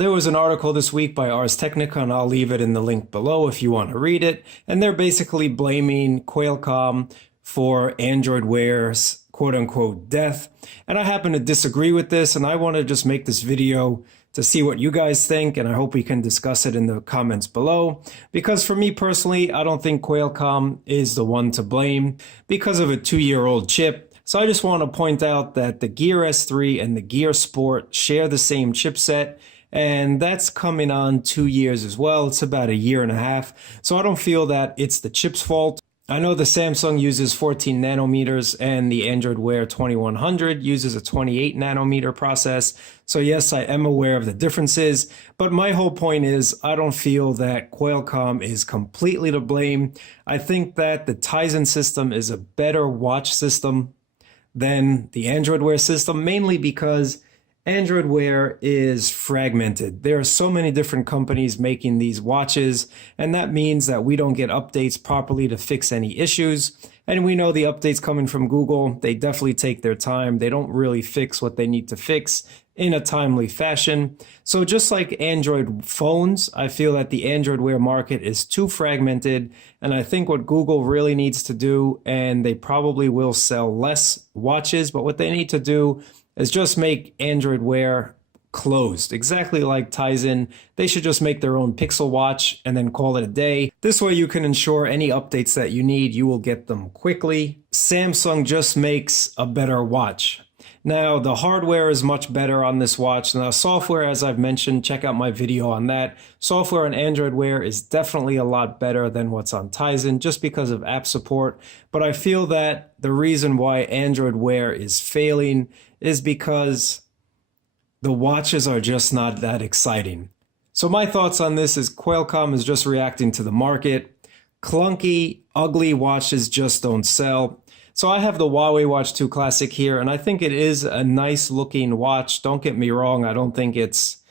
there was an article this week by ArsTechnica, and I'll leave it in the link below if you want to read it. And they're basically blaming Qualcomm for Android Wear's quote-unquote death. And I happen to disagree with this, and I want to just make this video to see what you guys think, and I hope we can discuss it in the comments below. Because for me personally, I don't think Qualcomm is the one to blame because of a 2-year-old chip. So I just want to point out that the Gear S3 and the Gear Sport share the same chipset, and that's coming on 2 years as well. It's about 1.5 years. So I don't feel that it's the chip's fault. I know the Samsung uses 14 nanometers and the Android Wear 2100 uses a 28 nanometer process. So yes, I am aware of the differences, but my whole point is I don't feel that Qualcomm is completely to blame. I think that the Tizen system is a better watch system than the Android Wear system, mainly because Android Wear is fragmented. There are so many different companies making these watches, and that means that we don't get updates properly to fix any issues. And we know the updates coming from Google, they definitely take their time. They don't really fix what they need to fix in a timely fashion. So just like Android phones, I feel that the Android Wear market is too fragmented, and I think what Google really needs to do, and they probably will sell less watches, but what they need to do is just make Android Wear closed, exactly like Tizen. They should just make their own Pixel watch and then call it a day. This way you can ensure any updates that you need, you will get them quickly. Samsung just makes a better watch. Now, the hardware is much better on this watch. Now, software, as I've mentioned, check out my video on that. Software on Android Wear is definitely a lot better than what's on Tizen just because of app support. But I feel that the reason why Android Wear is failing is because the watches are just not that exciting. So my thoughts on this is Qualcomm is just reacting to the market. Clunky, ugly watches just don't sell. So I have the Huawei Watch 2 Classic here, and I think it is a nice looking watch. Don't get me wrong, I don't think it's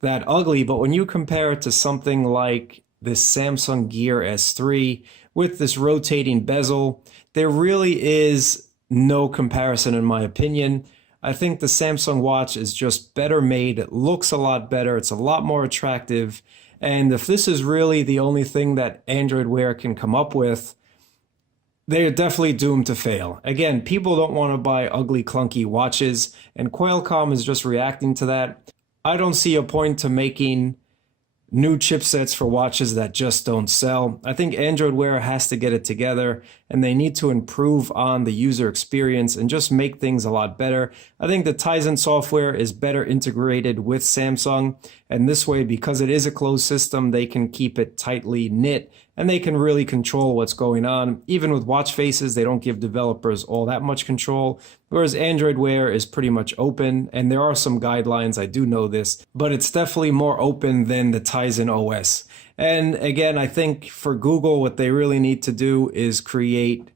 that ugly, but when you compare it to something like this Samsung Gear S3 with this rotating bezel, there really is no comparison in my opinion. I think the Samsung watch is just better made. It looks a lot better. It's a lot more attractive. And if this is really the only thing that Android Wear can come up with, they're definitely doomed to fail. Again, people don't want to buy ugly, clunky watches, and Qualcomm is just reacting to that. I don't see a point to making new chipsets for watches that just don't sell. I think Android Wear has to get it together, and they need to improve on the user experience and just make things a lot better. I think the Tizen software is better integrated with Samsung, and this way, because it is a closed system, they can keep it tightly knit and they can really control what's going on. Even with watch faces, they don't give developers all that much control, whereas Android Wear is pretty much open, and there are some guidelines, I do know this, but it's definitely more open than the Tizen OS. And again, I think for Google, what they really need to do is create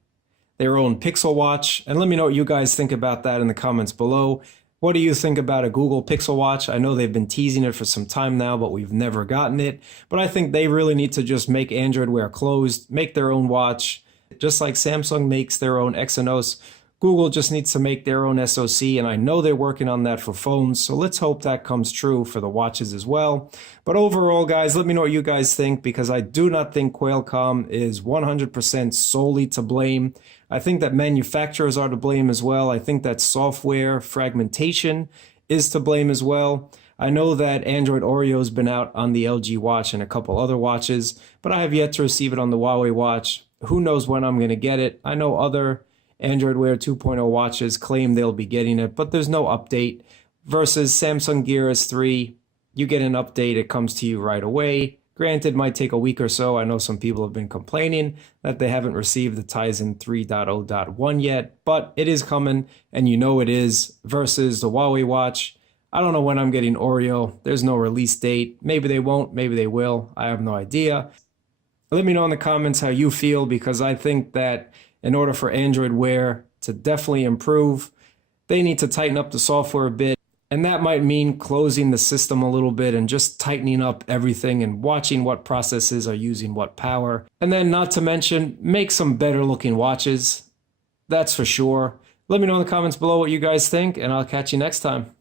their own Pixel watch. And let me know what you guys think about that in the comments below. What do you think about a Google Pixel watch? I know they've been teasing it for some time now, but we've never gotten it. But I think they really need to just make Android Wear closed, make their own watch, just like Samsung makes their own Exynos. Google just needs to make their own SoC, and I know they're working on that for phones, so let's hope that comes true for the watches as well. But overall, guys, let me know what you guys think, because I do not think Qualcomm is 100% solely to blame. I think that manufacturers are to blame as well. I think that software fragmentation is to blame as well. I know that Android Oreo's been out on the LG watch and a couple other watches, but I have yet to receive it on the Huawei watch. Who knows when I'm going to get it? I know other Android Wear 2.0 watches claim they'll be getting it, but there's no update. Versus Samsung Gear S3, you get an update, it comes to you right away. Granted, it might take a week or so. I know some people have been complaining that they haven't received the Tizen 3.0.1 yet, but it is coming, and you know it is. Versus the Huawei watch, I don't know when I'm getting Oreo. There's no release date. Maybe they won't, maybe they will. I have no idea. Let me know in the comments how you feel, because I think that in order for Android Wear to definitely improve, they need to tighten up the software a bit. And that might mean closing the system a little bit and just tightening up everything and watching what processes are using what power. And then not to mention, make some better looking watches. That's for sure. Let me know in the comments below what you guys think, and I'll catch you next time.